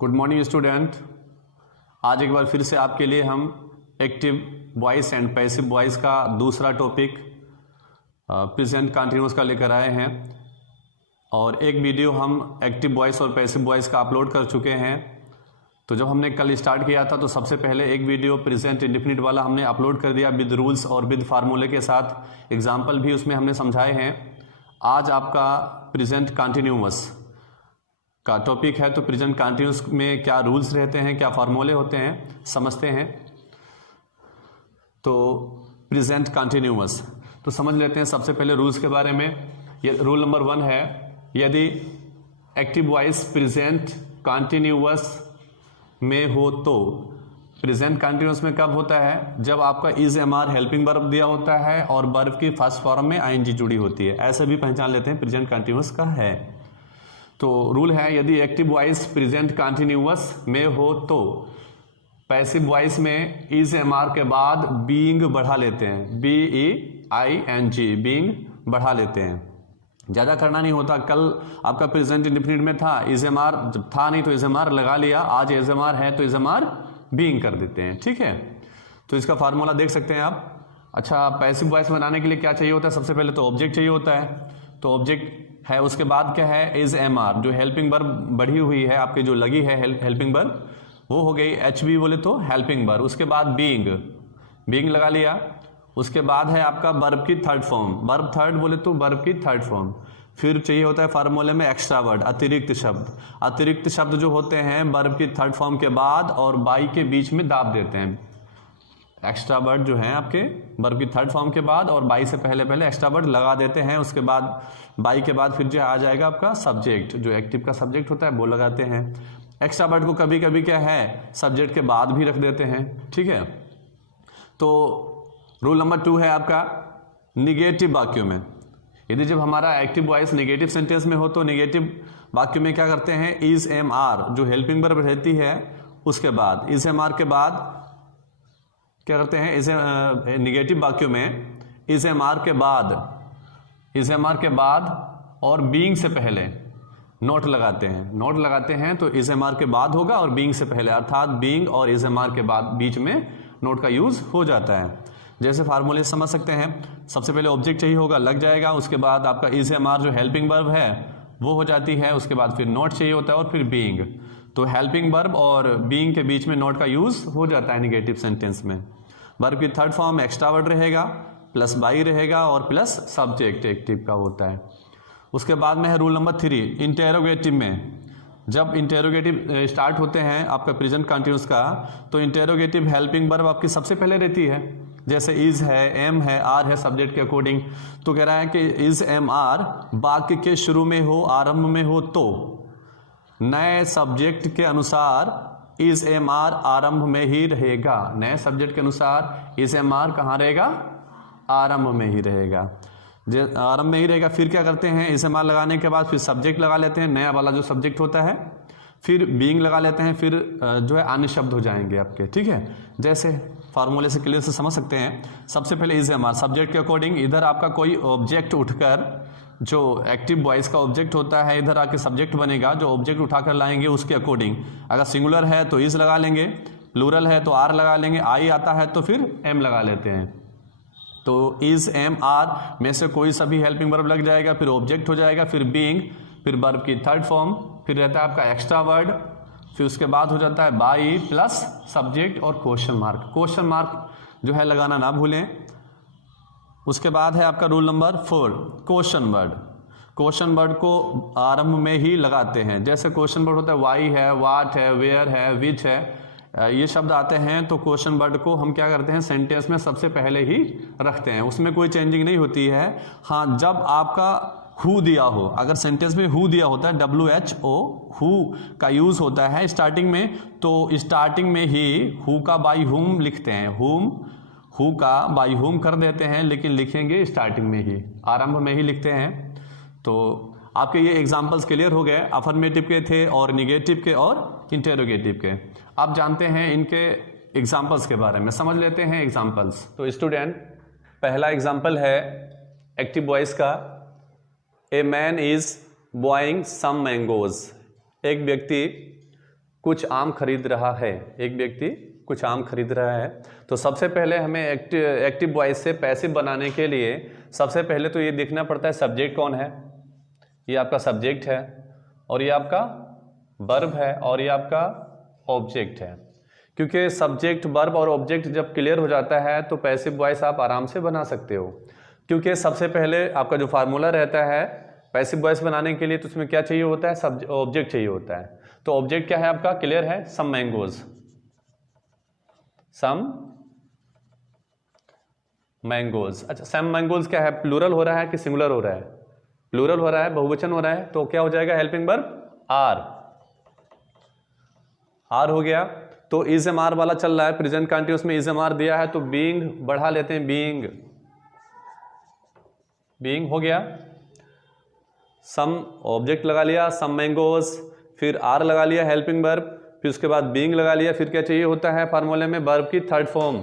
Good morning student. आज एक बार फिर से आपके लिए हम active voice and passive voice का दूसरा टॉपिक प्रेजेंट कंटिन्यूअस का लेकर आए हैं और एक वीडियो हम एक्टिव वॉइस और पैसिव वॉइस का अपलोड कर चुके हैं। तो जब हमने कल स्टार्ट किया था तो सबसे पहले एक वीडियो प्रेजेंट इंडेफिनिट वाला हमने अपलोड कर दिया विद रूल्स और विद फार्मूले के साथ, एग्जाम्पल भी उसमें हमने समझाए हैं। आज आपका प्रेजेंट कंटिन्यूअस का टॉपिक है, तो प्रेजेंट कंटिन्यूअस में क्या रूल्स रहते हैं, क्या फार्मूले होते हैं, समझते हैं। तो प्रेजेंट कंटिन्यूअस तो समझ लेते हैं सबसे पहले रूल्स के बारे में। ये रूल नंबर 1 है, यदि एक्टिव वॉइस प्रेजेंट कंटिन्यूअस में हो तो प्रेजेंट कंटिन्यूअस में कब होता है? जब आपका is am are helping verb दिया होता है और वर्ब की फर्स्ट फॉर्म में आईएनजी जुड़ी होती है, ऐसे भी पहचान लेते हैं प्रेजेंट कंटिन्यूअस का है। तो रूल है, यदि एक्टिव वॉइस प्रेजेंट कंटिन्यूअस में हो तो पैसिव वॉइस में इज एम आर के बाद बीइंग बढ़ा लेते हैं, BEING बीइंग बढ़ा लेते हैं। ज़्यादा करना नहीं होता। कल आपका प्रेजेंट इंडेफिनिट में था इज एम आर, जब था नहीं तो इज एम आर लगा लिया, आज इज एम आर है तो इज एम आर बीइंग कर देते हैं, ठीक है। तो इसका फार्मूला देख सकते हैं आप। अच्छा, पैसिव वॉइस बनाने के लिए क्या चाहिए होता है? सबसे पहले तो ऑब्जेक्ट चाहिए होता है, तो ऑब्जेक्ट है, उसके बाद क्या है? इज एम आर, जो हेल्पिंग वर्ब बढ़ी हुई है आपकी, जो लगी है हेल्पिंग वर्ब, वो हो गई HB बोले तो हेल्पिंग वर्ब। उसके बाद बीइंग लगा लिया। उसके बाद है आपका वर्ब की थर्ड फॉर्म, वर्ब थर्ड बोले तो वर्ब की थर्ड फॉर्म। फिर चाहिए होता है फार्मूले में एक्स्ट्रा वर्ड, अतिरिक्त शब्द। अतिरिक्त शब्द जो होते हैं वर्ब की थर्ड फॉर्म के बाद और बाई के बीच में दाब देते हैं। एक्स्ट्रा वर्ड जो है आपके वर्ब की थर्ड फॉर्म के बाद और बाई से पहले पहले एक्स्ट्रा वर्ड लगा देते हैं। उसके बाद बाई के बाद फिर जो आ जाएगा आपका सब्जेक्ट, जो एक्टिव का सब्जेक्ट होता है वो लगाते हैं। एक्स्ट्रा वर्ड को कभी कभी क्या है सब्जेक्ट के बाद भी रख देते हैं, ठीक है। तो रूल नंबर 2 है आपका निगेटिव वाक्यों में, यदि जब हमारा एक्टिव वॉइस निगेटिव सेंटेंस में हो तो निगेटिव वाक्य में क्या करते हैं? इज एम आर जो हेल्पिंग वर्ब रहती है उसके बाद, इज एम आर के बाद क्या करते हैं? इसे निगेटिव वाक्यों में इज एम आर के बाद और बीइंग से पहले नोट लगाते हैं। नोट लगाते हैं तो इज एम आर के बाद होगा और बीइंग से पहले, अर्थात बीइंग और इज एम आर के बाद बीच में नोट का यूज हो जाता है। जैसे फार्मूले समझ सकते हैं, सबसे पहले ऑब्जेक्ट चाहिए होगा, लग जाएगा। उसके बाद आपका इज एम आर जो हेल्पिंग वर्ब है वो हो जाती है। उसके बाद फिर नोट चाहिए होता है और फिर बीइंग। तो हेल्पिंग वर्ब और बीइंग के बीच में नोट का यूज हो जाता है निगेटिव सेंटेंस में। वर्ब की थर्ड फॉर्म एक्स्ट्रा वर्ड रहेगा, प्लस बाई रहेगा और प्लस सब्जेक्ट एक्टिव का होता है। उसके बाद में है रूल नंबर 3, इंटेरोगेटिव में। जब इंटेरोगेटिव स्टार्ट होते हैं आपका प्रेजेंट कंटिन्यूअस का, तो इंटेरोगेटिव हेल्पिंग वर्ब आपकी सबसे पहले रहती है। जैसे इज है, एम है, आर है सब्जेक्ट के अकॉर्डिंग। तो कह रहा है कि इज एम आर वाक्य के शुरू में हो, आरंभ में हो तो नए सब्जेक्ट के अनुसार इज एम आर आरंभ में ही रहेगा। नए सब्जेक्ट के अनुसार इज एम आर कहाँ रहेगा? आरंभ में ही रहेगा। आरंभ में ही रहेगा। फिर क्या करते हैं? इज एम आर लगाने के बाद फिर सब्जेक्ट लगा लेते हैं, नया वाला जो सब्जेक्ट होता है। फिर बीइंग लगा लेते हैं, फिर जो है अन्य शब्द हो जाएंगे आपके, ठीक है। जैसे फार्मूले से क्लियर से समझ सकते हैं। सबसे पहले इज एम आर सब्जेक्ट के अकॉर्डिंग, इधर आपका कोई ऑब्जेक्ट उठकर, जो एक्टिव वॉइस का ऑब्जेक्ट होता है इधर आके सब्जेक्ट बनेगा, जो ऑब्जेक्ट उठाकर लाएंगे उसके अकॉर्डिंग। अगर सिंगुलर है तो इज लगा लेंगे, प्लूरल है तो आर लगा लेंगे, आई आता है तो फिर एम लगा लेते हैं। तो इज एम आर में से कोई सभी हेल्पिंग वर्ब लग जाएगा, फिर ऑब्जेक्ट हो जाएगा, फिर बीइंग, फिर वर्ब की थर्ड फॉर्म, फिर रहता है आपका एक्स्ट्रा वर्ड, फिर उसके बाद हो जाता है बाई प्लस सब्जेक्ट और क्वेश्चन मार्क। क्वेश्चन मार्क जो है लगाना ना भूलें। उसके बाद है आपका rule number 4, question word. Question word को आरंभ में ही लगाते हैं। जैसे क्वेश्चन वर्ड होता है वाई है, वाट है, वेयर है, विच है, ये शब्द आते हैं तो क्वेश्चन वर्ड को हम क्या करते हैं? सेंटेंस में सबसे पहले ही रखते हैं, उसमें कोई चेंजिंग नहीं होती है। हाँ, जब आपका हु दिया हो, अगर सेंटेंस में हु दिया होता है, WHO हु का यूज होता है स्टार्टिंग में, तो स्टार्टिंग में ही हु का बाई हुम लिखते हैं। हु का बाई हुम कर देते हैं, लेकिन लिखेंगे स्टार्टिंग में ही, आरंभ में ही लिखते हैं। तो आपके ये एग्जाम्पल्स क्लियर हो गए, अफर्मेटिव के थे और निगेटिव के और इंटेरोगेटिव के। आप जानते हैं इनके एग्जाम्पल्स के बारे में, समझ लेते हैं एग्जाम्पल्स। तो स्टूडेंट, पहला एग्जाम्पल है एक्टिव वॉइस का, a man is buying some mangoes. एक व्यक्ति कुछ आम खरीद रहा है, एक व्यक्ति कुछ आम खरीद रहा है। तो सबसे पहले हमें एक्टिव वॉइस से पैसिव बनाने के लिए सबसे पहले तो ये देखना पड़ता है सब्जेक्ट कौन है। ये आपका सब्जेक्ट है और ये आपका वर्ब है और ये आपका ऑब्जेक्ट है। क्योंकि सब्जेक्ट, वर्ब और ऑब्जेक्ट जब क्लियर हो जाता है तो पैसिव वॉइस आप आराम से बना सकते हो। क्योंकि सबसे पहले आपका जो फार्मूला रहता है पैसिव वॉइस बनाने के लिए, तो उसमें क्या चाहिए होता है, ऑब्जेक्ट चाहिए होता है। तो ऑब्जेक्ट क्या है आपका, क्लियर है, सम मैंगोज। सम मैंगोज। अच्छा, सम मैंगोज क्या है, प्लूरल हो रहा है कि सिंगुलर हो रहा है? प्लूरल हो रहा है, बहुवचन हो रहा है, तो क्या हो जाएगा हेल्पिंग वर्ब आर। आर हो गया। तो इज एम आर वाला चल रहा है, प्रेजेंट कंटिन्यूअस में इज एम आर दिया है तो बीइंग बढ़ा लेते हैं, बीइंग। बीइंग हो गया। सम ऑब्जेक्ट लगा लिया, सम मैंगोज, फिर आर लगा लिया हेल्पिंग वर्ब, फिर उसके बाद बीइंग लगा लिया। फिर क्या चाहिए होता है फार्मूले में, वर्ब की थर्ड फॉर्म।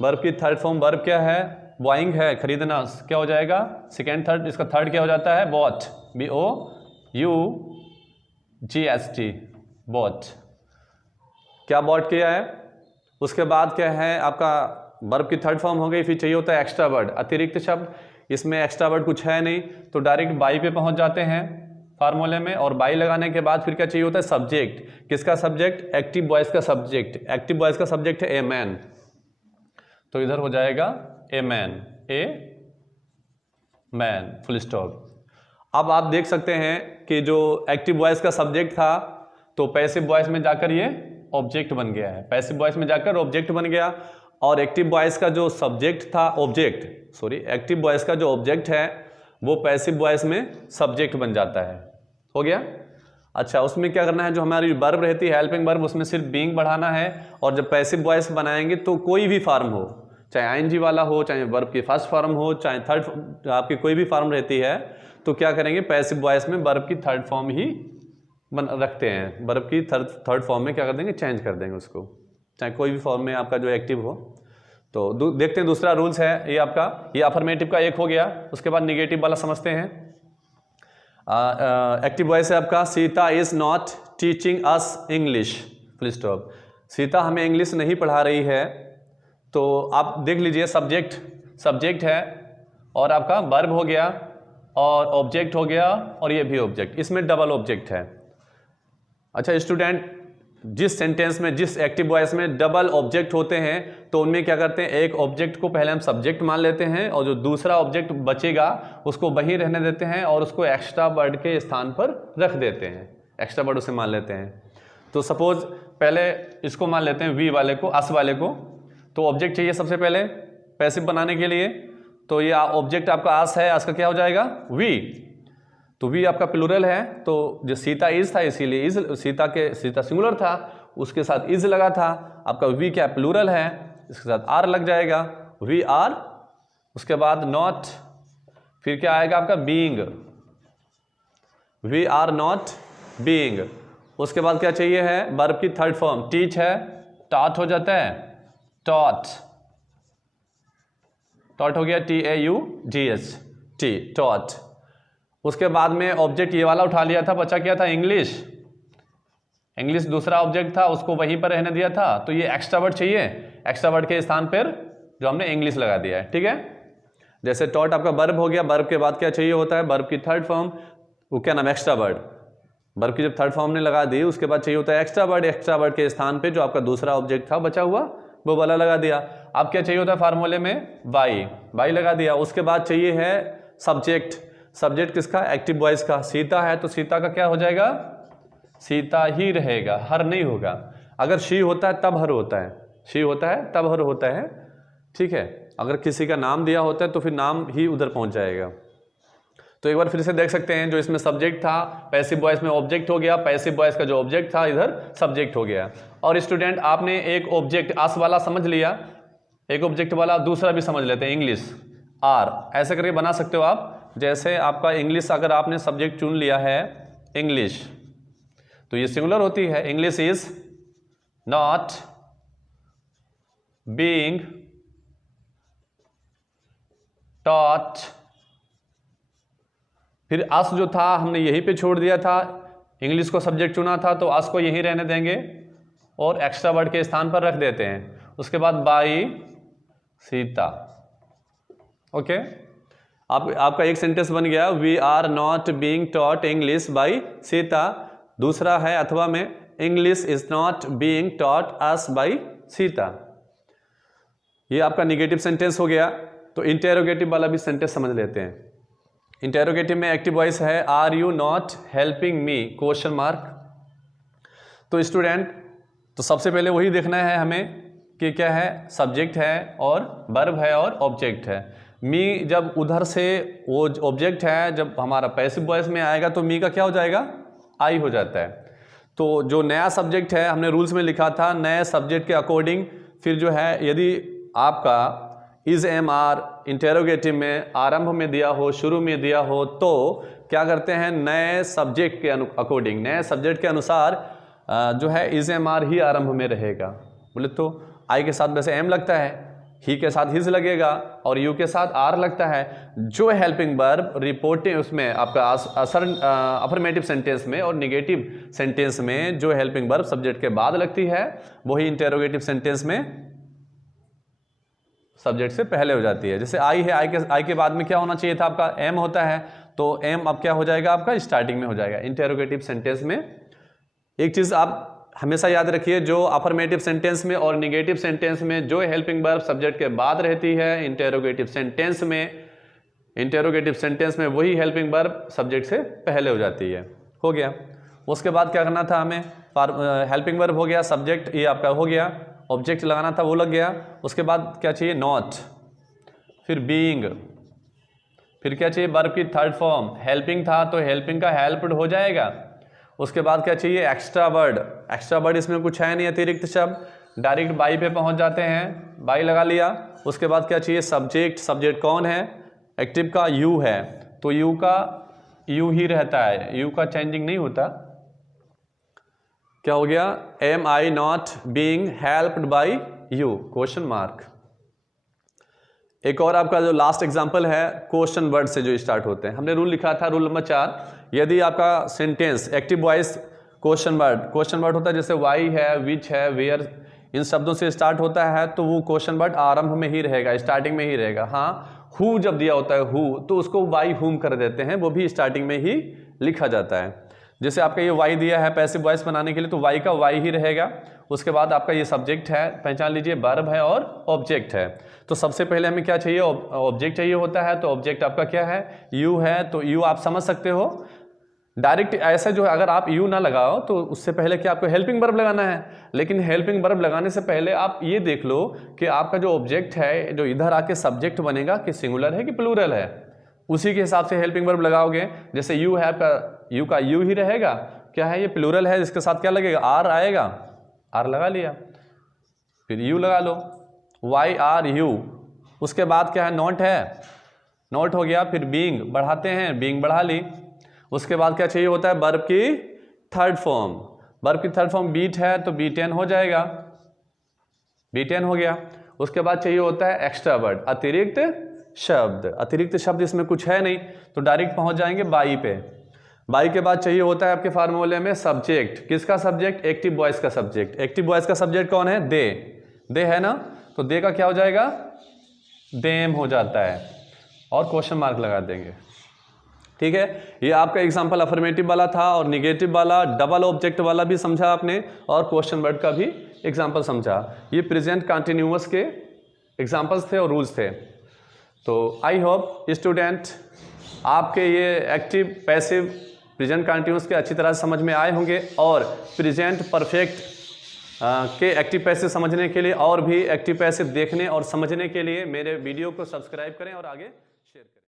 वर्ब की थर्ड फॉर्म, वर्ब क्या है, बाइंग है, खरीदना। क्या हो जाएगा सेकेंड थर्ड, इसका थर्ड क्या हो जाता है, बॉट, BOUGHT, बॉट। क्या बॉट किया है। उसके बाद क्या है आपका वर्ब की थर्ड फॉर्म हो गई। फिर चाहिए होता है एक्स्ट्रा वर्ड, अतिरिक्त शब्द। इसमें एक्स्ट्रा वर्ड कुछ है नहीं तो डायरेक्ट बाई पे पहुंच जाते हैं फार्मूले में। और बाई लगाने के बाद फिर क्या चाहिए होता है, सब्जेक्ट। किसका सब्जेक्ट, एक्टिव वॉइस का सब्जेक्ट। एक्टिव वॉइस का सब्जेक्ट है ए मैन, तो इधर हो जाएगा a man, a man, full stop. अब आप देख सकते हैं कि जो एक्टिव वॉइस का सब्जेक्ट था तो पैसिव वॉइस में जाकर ये ऑब्जेक्ट बन गया है, पैसिव वॉइस में जाकर ऑब्जेक्ट बन गया। और एक्टिव वॉइस का जो सब्जेक्ट था, एक्टिव वॉइस का जो ऑब्जेक्ट है वो पैसिव वॉइस में सब्जेक्ट बन जाता है। हो गया। अच्छा, उसमें क्या करना है, जो हमारी वर्ब रहती है हेल्पिंग वर्ब, उसमें सिर्फ बीइंग बढ़ाना है। और जब पैसिव वॉइस बनाएंगे तो कोई भी फॉर्म हो, चाहे आईएनजी वाला हो, चाहे वर्ब की फर्स्ट फॉर्म हो, चाहे थर्ड, आपकी कोई भी फॉर्म रहती है, तो क्या करेंगे पैसिव वॉइस में वर्ब की थर्ड फॉर्म ही रखते हैं। वर्ब की थर्ड फॉर्म में क्या कर देंगे, चेंज कर देंगे उसको, चाहे कोई भी फॉर्म में आपका जो एक्टिव हो। तो देखते हैं दूसरा रूल्स है ये आपका, ये अफर्मेटिव का एक हो गया। उसके बाद निगेटिव वाला समझते हैं। एक्टिव वॉइस है आपका, Sita is not teaching us English, full stop. Sita हमें इंग्लिश नहीं पढ़ा रही है। तो आप देख लीजिए, सब्जेक्ट है और आपका वर्ब हो गया और ऑब्जेक्ट हो गया और ये भी ऑब्जेक्ट, इसमें डबल ऑब्जेक्ट है। अच्छा स्टूडेंट, जिस सेंटेंस में, जिस एक्टिव वॉइस में डबल ऑब्जेक्ट होते हैं तो उनमें क्या करते हैं, एक ऑब्जेक्ट को पहले हम सब्जेक्ट मान लेते हैं और जो दूसरा ऑब्जेक्ट बचेगा उसको वहीं रहने देते हैं और उसको एक्स्ट्रा वर्ड के स्थान पर रख देते हैं, एक्स्ट्रा वर्ड उसे मान लेते हैं। तो सपोज पहले इसको मान लेते हैं, वी वाले को, अस वाले को। तो ऑब्जेक्ट चाहिए सबसे पहले पैसिव बनाने के लिए, तो ये ऑब्जेक्ट आपका अस है, अस का क्या हो जाएगा, वी। तो वी आपका प्लूरल है, तो जो सीता इज था इसीलिए इज, सीता सिंगुलर था, उसके साथ इज लगा था। आपका वी क्या प्लूरल है, इसके साथ आर लग जाएगा, वी आर। उसके बाद नॉट, फिर क्या आएगा आपका being, we are not being. उसके बाद क्या चाहिए है, वर्ब की थर्ड फॉर्म, टीच है, टॉट हो जाता है, टॉट, टॉट हो गया, TAUGH, टी, टॉट। उसके बाद में ऑब्जेक्ट ये वाला उठा लिया था, बचा क्या था, इंग्लिश। इंग्लिश दूसरा ऑब्जेक्ट था, उसको वहीं पर रहने दिया था। तो ये एक्स्ट्रा वर्ड चाहिए, एक्स्ट्रा वर्ड के स्थान पर जो हमने इंग्लिश लगा दिया है, ठीक है। जैसे टॉट आपका वर्ब हो गया, वर्ब के बाद क्या चाहिए होता है, वर्ब की थर्ड फॉर्म, वो क्या नाम, एक्स्ट्रा वर्ड। वर्ब की जब थर्ड फॉर्म ने लगा दी उसके बाद चाहिए होता है एक्स्ट्रा वर्ड। एक्स्ट्रा वर्ड के स्थान पे जो आपका दूसरा ऑब्जेक्ट था बचा हुआ वो वाला लगा दिया। अब क्या चाहिए होता है फार्मूले में, बाई लगा दिया। उसके बाद चाहिए है सब्जेक्ट। सब्जेक्ट किसका, एक्टिव वॉइस का। सीता है तो सीता का क्या हो जाएगा, सीता ही रहेगा, हर नहीं होगा। अगर शी होता है तब हर होता है, शी होता है तब हर होता है, ठीक है। अगर किसी का नाम दिया होता है तो फिर नाम ही उधर पहुंच जाएगा। तो एक बार फिर से देख सकते हैं, जो इसमें सब्जेक्ट था पैसिव वॉइस में ऑब्जेक्ट हो गया, पैसिव वॉइस का जो ऑब्जेक्ट था इधर सब्जेक्ट हो गया। और स्टूडेंट आपने एक ऑब्जेक्ट अस वाला समझ लिया, एक ऑब्जेक्ट वाला दूसरा भी समझ लेते हैं, इंग्लिश, आर। ऐसे करके बना सकते हो आप। जैसे आपका इंग्लिश, अगर आपने सब्जेक्ट चुन लिया है इंग्लिश, तो ये सिंगुलर होती है, English is not being taught. फिर अस जो था हमने यहीं पे छोड़ दिया था, इंग्लिश को सब्जेक्ट चुना था तो अस को यहीं रहने देंगे, और एक्स्ट्रा वर्ड के स्थान पर रख देते हैं। उसके बाद बाई सीता। ओके, आपका एक सेंटेंस बन गया, we are not being taught English by Sita. दूसरा है अथवा में, English is not being taught us by Sita. ये आपका निगेटिव सेंटेंस हो गया। तो इंटेरोगेटिव वाला भी सेंटेंस समझ लेते हैं। इंटेरोगेटिव में एक्टिव वॉइस है, are you not helping me question mark. तो स्टूडेंट, तो सबसे पहले वही देखना है हमें कि क्या है, सब्जेक्ट है और वर्ब है और ऑब्जेक्ट है। मी जब उधर से वो ऑब्जेक्ट है, जब हमारा पैसिव वॉइस में आएगा तो मी का क्या हो जाएगा, आई हो जाता है। तो जो नया सब्जेक्ट है, हमने रूल्स में लिखा था नए सब्जेक्ट के अकॉर्डिंग फिर जो है, यदि आपका इज एम आर इंटेरोगेटिव में आरंभ में दिया हो, शुरू में दिया हो, तो क्या करते हैं, नए सब्जेक्ट के अकॉर्डिंग, नए सब्जेक्ट के अनुसार जो है इज एम आर ही आरंभ में रहेगा। बोले तो आई के साथ वैसे एम लगता है, ही के साथ हिज लगेगा और यू के साथ आर लगता है। जो हेल्पिंग वर्ब रिपोर्टिंग उसमें आपका अफर्मेटिव सेंटेंस में और निगेटिव सेंटेंस में जो हेल्पिंग वर्ब सब्जेक्ट के बाद लगती है, वही इंटेरोगेटिव सेंटेंस में सब्जेक्ट से पहले हो जाती है। जैसे आई है, आई के बाद में क्या होना चाहिए था, आपका एम होता है, तो एम अब क्या हो जाएगा, आपका स्टार्टिंग में हो जाएगा इंटेरोगेटिव सेंटेंस में। एक चीज आप हमेशा याद रखिए, जो अफर्मेटिव सेंटेंस में और निगेटिव सेंटेंस में जो हेल्पिंग वर्ब सब्जेक्ट के बाद रहती है, इंटेरोगेटिव सेंटेंस में वही हेल्पिंग वर्ब सब्जेक्ट से पहले हो जाती है। हो गया। उसके बाद क्या करना था हमें, हेल्पिंग वर्ब हो गया, सब्जेक्ट ये आपका हो गया, ऑब्जेक्ट लगाना था वो लग गया। उसके बाद क्या चाहिए, नॉट, फिर बीइंग, फिर क्या चाहिए, वर्ब की थर्ड फॉर्म, हेल्पिंग था तो हेल्पिंग का हेल्प्ड हो जाएगा। उसके बाद क्या चाहिए, एक्स्ट्रा वर्ड। एक्स्ट्रा वर्ड इसमें कुछ है नहीं, अतिरिक्त शब्द, डायरेक्ट बाई पे पहुंच जाते हैं, बाई लगा लिया। उसके बाद क्या चाहिए, सब्जेक्ट। सब्जेक्ट कौन है, एक्टिव का यू है, तो यू का यू ही रहता है, यू का चेंजिंग नहीं होता। क्या हो गया, am I not being helped by you question mark. एक और आपका जो लास्ट एग्जांपल है, क्वेश्चन वर्ड से जो स्टार्ट होते हैं। हमने रूल लिखा था, रूल नंबर 4, यदि आपका sentence active voice question word होता है, जैसे वाई है, विच है, वेयर, इन शब्दों से स्टार्ट होता है, तो वो क्वेश्चन वर्ड आरंभ में ही रहेगा, स्टार्टिंग में ही रहेगा। हाँ, हु जब दिया होता है हु, तो उसको वाई हुम कर देते हैं, वो भी स्टार्टिंग में ही लिखा जाता है। जैसे आपका ये वाई दिया है पैसिव वॉइस बनाने के लिए, तो वाई का वाई ही रहेगा। उसके बाद आपका ये सब्जेक्ट है, पहचान लीजिए, वर्ब है और ऑब्जेक्ट है। तो सबसे पहले हमें क्या चाहिए, ऑब्जेक्ट चाहिए होता है। तो ऑब्जेक्ट आपका क्या है, यू है, तो यू आप समझ सकते हो डायरेक्ट ऐसे जो है, अगर आप यू ना लगाओ तो उससे पहले क्या आपको हेल्पिंग वर्ब लगाना है। लेकिन हेल्पिंग वर्ब लगाने से पहले आप ये देख लो कि आपका जो ऑब्जेक्ट है, जो इधर आके सब्जेक्ट बनेगा, कि सिंगुलर है कि प्लूरल है, उसी के हिसाब से हेल्पिंग वर्ब लगाओगे। जैसे यू है, आपका यू का यू ही रहेगा, क्या है ये प्लूरल है, इसके साथ क्या लगेगा, आर आएगा, आर लगा लिया, फिर यू लगा लो, वाई आर यू। उसके बाद क्या है, नॉट है, नॉट हो गया, फिर बीइंग बढ़ाते हैं, बीइंग बढ़ा ली। उसके बाद क्या चाहिए होता है, वर्ब की थर्ड फॉर्म। वर्ब की थर्ड फॉर्म बीट है, तो B10 हो जाएगा, B10 हो गया। उसके बाद चाहिए होता है एक्स्ट्रा वर्ड, अतिरिक्त शब्द। अतिरिक्त शब्द इसमें कुछ है नहीं, तो डायरेक्ट पहुंच जाएंगे बाई पे। बाई के बाद चाहिए होता है आपके फार्मूले में सब्जेक्ट। किसका सब्जेक्ट, एक्टिव वॉइस का सब्जेक्ट। एक्टिव वॉइस का सब्जेक्ट कौन है, दे, दे है ना, तो दे का क्या हो जाएगा, देम हो जाता है, और क्वेश्चन मार्क लगा देंगे। ठीक है, ये आपका एग्जांपल अफर्मेटिव वाला था, और निगेटिव वाला, डबल ऑब्जेक्ट वाला भी समझा आपने, और क्वेश्चन वर्ड का भी एग्जांपल समझा। ये प्रेजेंट कंटिन्यूअस के एग्जांपल्स थे और रूल्स थे। तो आई होप स्टूडेंट आपके ये एक्टिव, पैसिव, प्रेजेंट कंटिन्यूअस के अच्छी तरह से समझ में आए होंगे, और प्रेजेंट परफेक्ट के एक्टिव पैसिव समझने के लिए और भी एक्टिव पैसिव देखने और समझने के लिए मेरे वीडियो को सब्सक्राइब करें और आगे शेयर करें।